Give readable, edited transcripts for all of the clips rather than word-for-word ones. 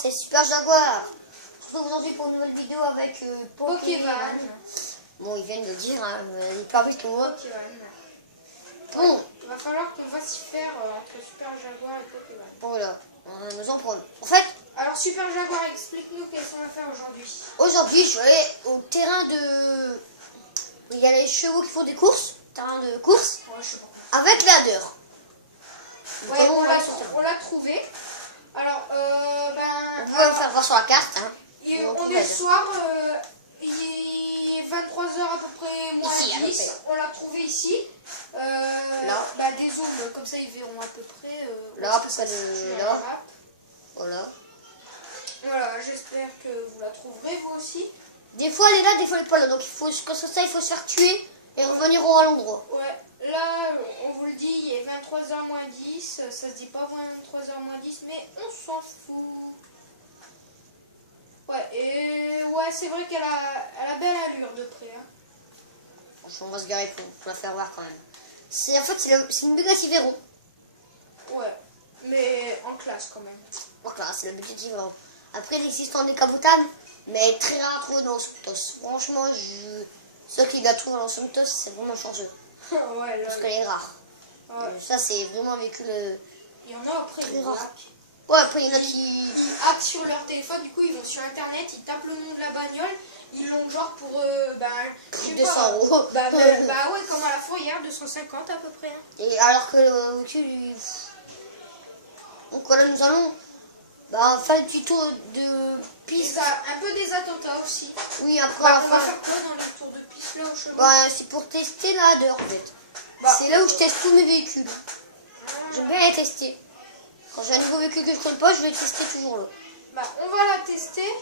c'est Super Jaguar. On se retrouve aujourd'hui pour une nouvelle vidéo avec Pokémon. Bon, ils viennent de le dire, hein, il parle plus que moi. Pokémon. Bon, Il va falloir qu'on va s'y faire entre Super Jaguar et Pokémon. voilà, on nous en prend. En fait, Alors Super Jaguar, explique-nous quelles sont à faire aujourd'hui. aujourd'hui, je suis allé au terrain de... Il y a les chevaux qui font des courses, terrain de course, Ouais, je sais pas. avec l'adder. Ouais, on l'a trouvé. Alors, On peut le faire voir sur la carte. Hein. on est le soir, il est 23h à peu près, moins Ici, 10. On l'a trouvé ici. Là. Bah, des zooms, comme ça ils verront à peu près. Là, après ça, de là. Voilà. Voilà, j'espère que vous la trouverez vous aussi. Des fois elle est là, des fois elle est pas là. Donc il faut, comme ça, il faut se faire tuer et revenir à l'endroit. Ouais, là, on vous le dit, il est 23h moins 10. Ça se dit pas 23h moins 10, mais on s'en fout. Ouais, et ouais, c'est vrai qu'elle a belle allure de près. Hein. Franchement, on va se garer pour la faire voir quand même. En fait, c'est une Bugatti Veyron. Ouais, mais en classe quand même. Voilà, c'est la Bugatti Veyron. Après, il existe en décapotable, mais très rare à trouver dans le Somtos. Franchement, ceux qui la trouvent dans le Somtos, c'est vraiment chanceux. Ouais, là, Parce qu'elle est rare. ouais. Ça, c'est vraiment un véhicule Il y en a après très des rare. hacks. Ouais, après, il y en a qui... Ils hackent sur leur téléphone, du coup ils vont sur internet, ils tapent le nom de la bagnole, ils l'ont genre pour je sais 200 pas, euros. bah ouais, comme à la fourrière, 250 à peu près. Hein. Et alors que le véhicule... Donc voilà, nous allons faire le tuto de piste. Un peu des attentats aussi. Oui, après Bah, à la on va fin... faire quoi dans les tours de piste là au chemin? Bah, c'est pour tester la ladder en fait. Bah, C'est là où je teste tous mes véhicules. J'aime bien les tester. Quand j'ai un nouveau véhicule que je connais pas, je vais le tester toujours là. Bah, on va la tester.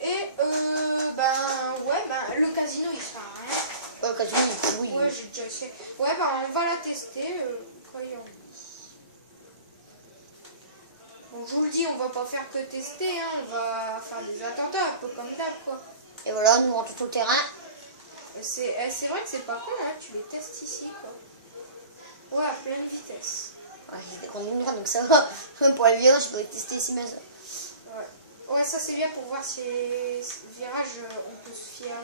Et le casino il sert à rien. Casino, oui. Ouais, j'ai déjà essayé. Ouais, on va la tester. Voyons. Bon, je vous le dis, on va pas faire que tester, hein. On va faire des attentats, un peu comme d'hab quoi. Et voilà, nous rentrons sur le terrain. C'est vrai que c'est pas con, hein. Tu les testes ici quoi. Ouais, à pleine vitesse. Ouais, j'ai des conduits droit, donc ça va. Même pour les virages, je peux les tester ici, mais ça. Ouais, ça c'est bien pour voir si les virages, on peut se fier à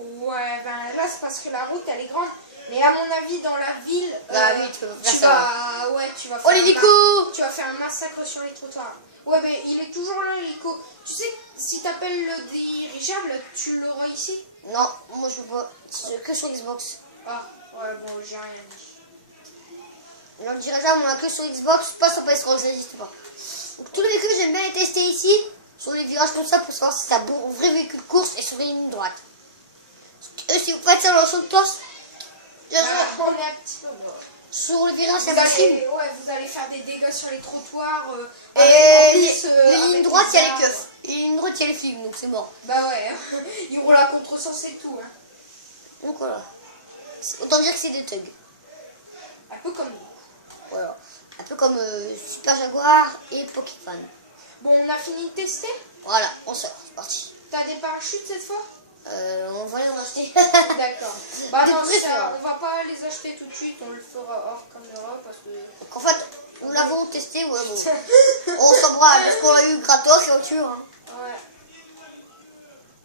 eux. Ouais, là c'est parce que la route elle est grande. Mais à mon avis, dans la ville, tu vas faire un massacre sur les trottoirs. Ouais, mais il est toujours là l'hélico. Tu sais, si t'appelles le dirigeable, tu l'auras ici? Non, moi je peux pas. C'est que sur Xbox. Ah, ouais, bon, j'ai rien dit. Le dirigeable, on a que sur Xbox, pas sur PS3, ça n'existe pas. Donc tous les véhicules, j'aime bien les tester ici, sur les virages comme ça, pour savoir si c'est un vrai véhicule de course et sur les lignes droites. Et si vous faites ça dans le Somtos, on est un petit peu mort. sur le virage, c'est vous allez faire des dégâts sur les trottoirs. Et les lignes droites, il y a les keufs. Et les lignes droites, il y a les films, donc c'est mort. Bah ouais, ils roulent à contresens et tout. Hein. Donc voilà. Autant dire que c'est des thugs. Un peu comme nous. Voilà. Un peu comme Super Jaguar et Pokémon. Bon, on a fini de tester. Voilà, on sort, c'est parti. T'as des parachutes cette fois? On va les en acheter. D'accord. Bah non, on va pas les acheter tout de suite, on le fera hors caméra parce que... Donc en fait, nous l'avons testé, ouais, bon. On s'en va parce qu'on l'a eu gratos et voiture. Hein. Ouais.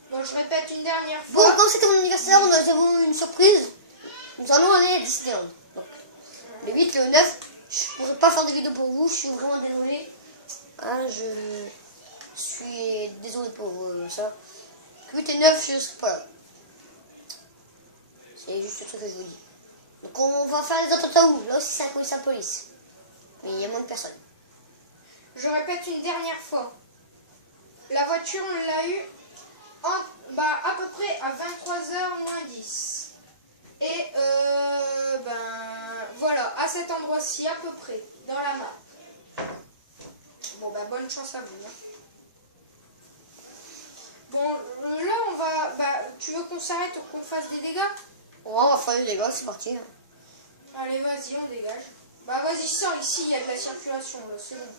Bon, je répète une dernière Bon, fois. comme c'était mon anniversaire, on avons eu une surprise. Nous allons aller à Disneyland. Donc, le 8, le 9, je ne pourrai pas faire de vidéo pour vous, je suis vraiment désolé. Hein, je suis désolé pour ça. Le 8 et 9, je ne serai pas là. C'est juste ce que je vous dis. Donc on va faire les attentats où? Là aussi c'est un commissariat de police. Mais il y a moins de personnes. Je répète une dernière fois. La voiture, on l'a eu à peu près à 23h moins 10. Et voilà, à cet endroit-ci à peu près, dans la map. Bon bonne chance à vous. Hein. Bon, là on va... tu veux qu'on s'arrête ou qu'on fasse des dégâts? Ouais, on va faire les dégâts, c'est parti. Hein. Allez, vas-y, on dégage. Vas-y, sors ici, il y a de la circulation, là, c'est bon.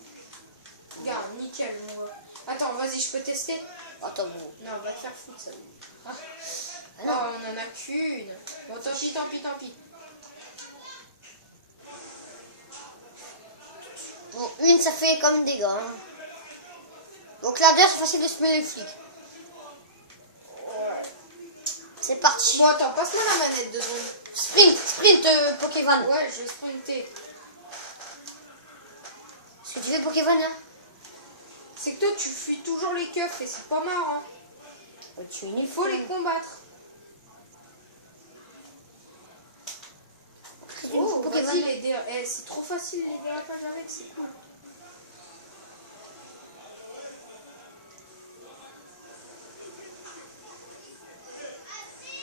Regarde, nickel, mon gars. Attends, vas-y, je peux tester? Attends, bon. Non, on va te faire foutre, ça. Ah. Oh, on en a qu'une. Bon, tant pis. une, ça fait quand même des dégâts. Hein. Donc là, d'ailleurs, c'est facile de se mettre les flics. Ouais. C'est parti. Bon, attends, passe-moi la manette 2 secondes. Sprint, Pokémon. Ouais, je vais sprinter. Ce que tu fais, Pokémon, là? C'est que toi, tu fuis toujours les keufs et c'est pas marrant. Tu es Il faut les combattre. Oh, vas-y, c'est trop facile les dérapages avec, c'est cool.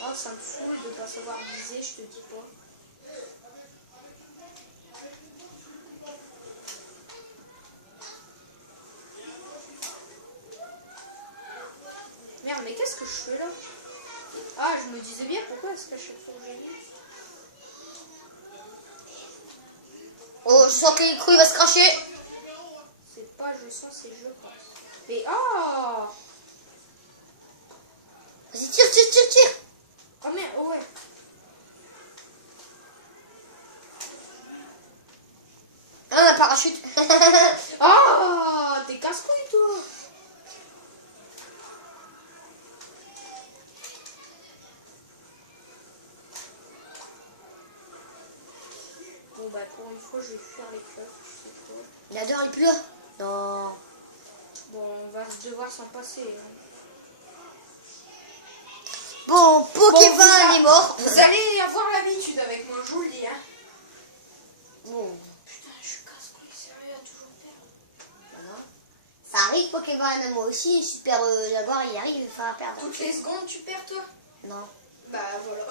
Oh, ça me saoule de pas savoir viser, je te dis pas. Merde, mais qu'est-ce que je fais là? Ah, je me disais bien, pourquoi est-ce qu'à chaque fois que j'ai vu... Oh, je sens que l'écrou, il va se cracher. C'est pas je sens, c'est je pense. Mais ah! Vas-y, tire. Oh merde, oh ouais. Ah, la parachute. Ah! T'es casse-couille toi! Bon bah pour une fois je vais fuir les keufs, je sais pas. Il adore les pleurs. Non. Bon, on va devoir s'en passer. Hein. Bon, Pokémon Bon, est mort. Vous allez avoir l'habitude avec moi, je vous le dis. Hein. Bon, Putain, je suis casse-couille, sérieux, à toujours perdre. voilà. Ça arrive, Pokémon. Moi aussi, Super Jaguar, il arrive à perdre. Toutes les secondes, tu perds toi? Non. Bah voilà.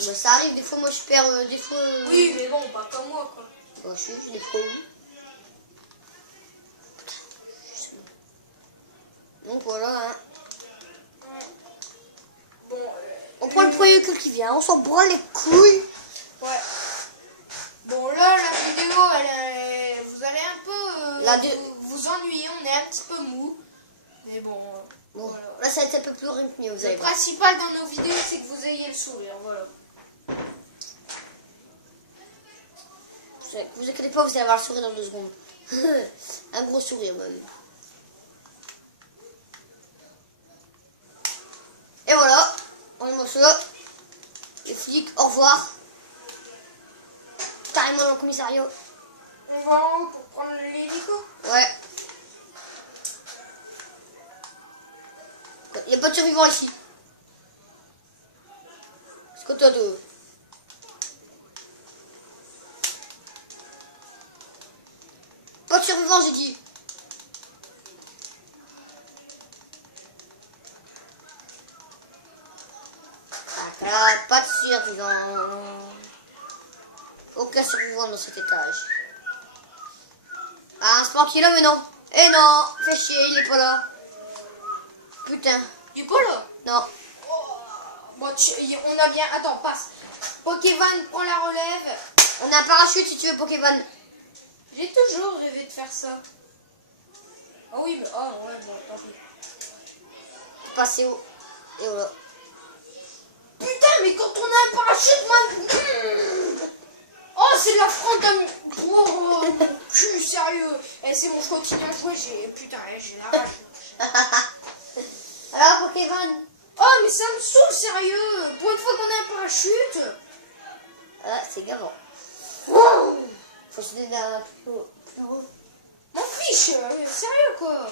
Moi, ça arrive, des fois, moi, je perds, des fois... Oui, mais bon, pas comme moi, quoi. Moi aussi, des fois, oui. Donc, voilà, hein. Bon, On prend le premier véhicule qui vient, on s'en branle les couilles. ouais. Bon, là, la vidéo, vous allez un peu vous ennuyer, on est un petit peu mou. Mais bon, Bon, voilà. là, ça va être un peu plus rythmé, vous allez Le voir. principal dans nos vidéos, c'est que vous ayez le sourire, voilà. Vous inquiétez pas, vous allez avoir le sourire dans 2 secondes. Un gros sourire, même. Et voilà, on est morceau. Les flics, au revoir. Carrément dans le commissariat. On va en haut pour prendre l'hélico. Ouais. Il n'y a pas de survivants ici. C'est quoi toi de... Pas de survivants, j'ai dit. Pas de survivants. Aucun survivant dans cet étage. Ah, un sport qui est là, mais non. Eh non, fais chier, il est pas là. Putain. Du coup, là. Non. Bon, on a bien... Attends, passe. Pokémon prend la relève. On a un parachute si tu veux, Pokémon. J'ai toujours rêvé de faire ça. Ah oui, mais... Oh, ouais, bon, tant pis. Passer haut. Et voilà. Putain, mais quand on a un parachute, man... Oh, c'est de la fronte pour cul, sérieux. Eh, c'est bon, je continue à jouer, putain, j'ai la rage. Alors, Pokémon. Oh, mais ça me saoule, sérieux. Pour une fois qu'on a un parachute. Ah, c'est gavant. Faut se donner un plus haut. M'en fiche, sérieux, quoi.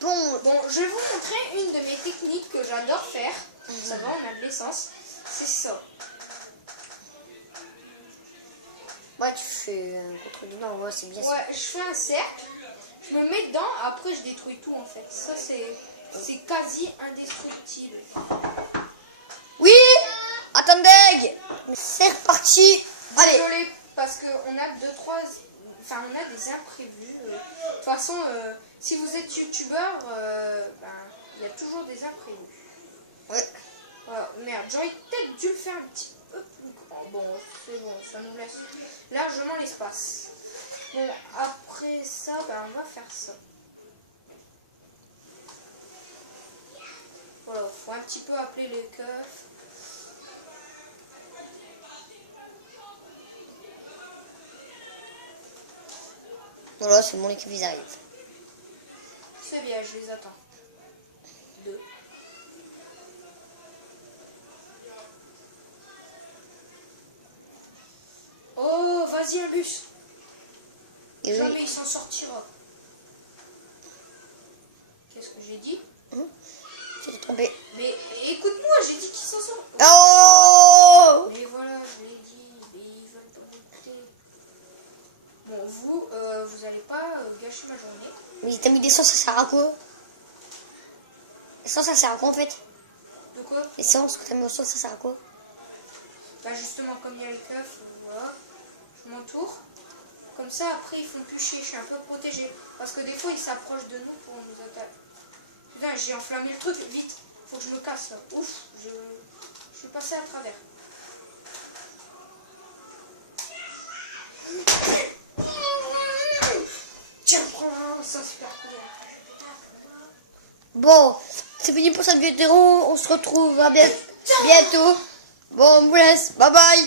Bon, Bon, je vais vous montrer une de mes techniques que j'adore faire. Ça va, on a de l'essence. C'est ça. ouais, tu fais un contre dedans, ouais, c'est bien ça. Ouais, je fais un cercle. Je me mets dedans, après je détruis tout en fait. Ça, c'est quasi indestructible. Oui. Attendez. C'est reparti. Allez. Désolé, parce qu'on a Enfin, on a des imprévus. De toute façon, si vous êtes youtubeur, il y a toujours des imprévus. Ouais. Voilà. Merde, j'aurais peut-être dû le faire un petit peu plus grand. Bon, c'est bon, ça nous laisse largement l'espace. Bon, après ça, on va faire ça. Voilà, faut un petit peu appeler les keufs. Voilà, c'est mon équipe, ils arrivent. C'est bien, je les attends. 2. Oh, vas-y, un bus. Et Jamais oui. il s'en sortira. Qu'est-ce que j'ai dit? J'ai trompé. Mais écoute-moi, j'ai dit qu'ils s'en sortent. Oh! Mais voilà, je l'ai dit, mais ils veulent pas m'écouter. Bon, vous allez pas gâcher ma journée. Mais t'as mis des sauces, ça sert à quoi? L'essence, ça sert à quoi en fait? De quoi? L'essence que t'as mis au sauce, ça sert à quoi? Bah justement, comme il y a les keufs, voilà, je m'entoure. Comme ça, après, ils font plus chier, je suis un peu protégée. Parce que des fois, ils s'approchent de nous pour nous attaquer. Putain, j'ai enflammé le truc, vite. Faut que je me casse là. Ouf, je suis passé à travers. Tiens, prends ça, super couvert. Bon, c'est fini pour cette vidéo. On se retrouve à bientôt. Bon, on vous laisse. Bye bye.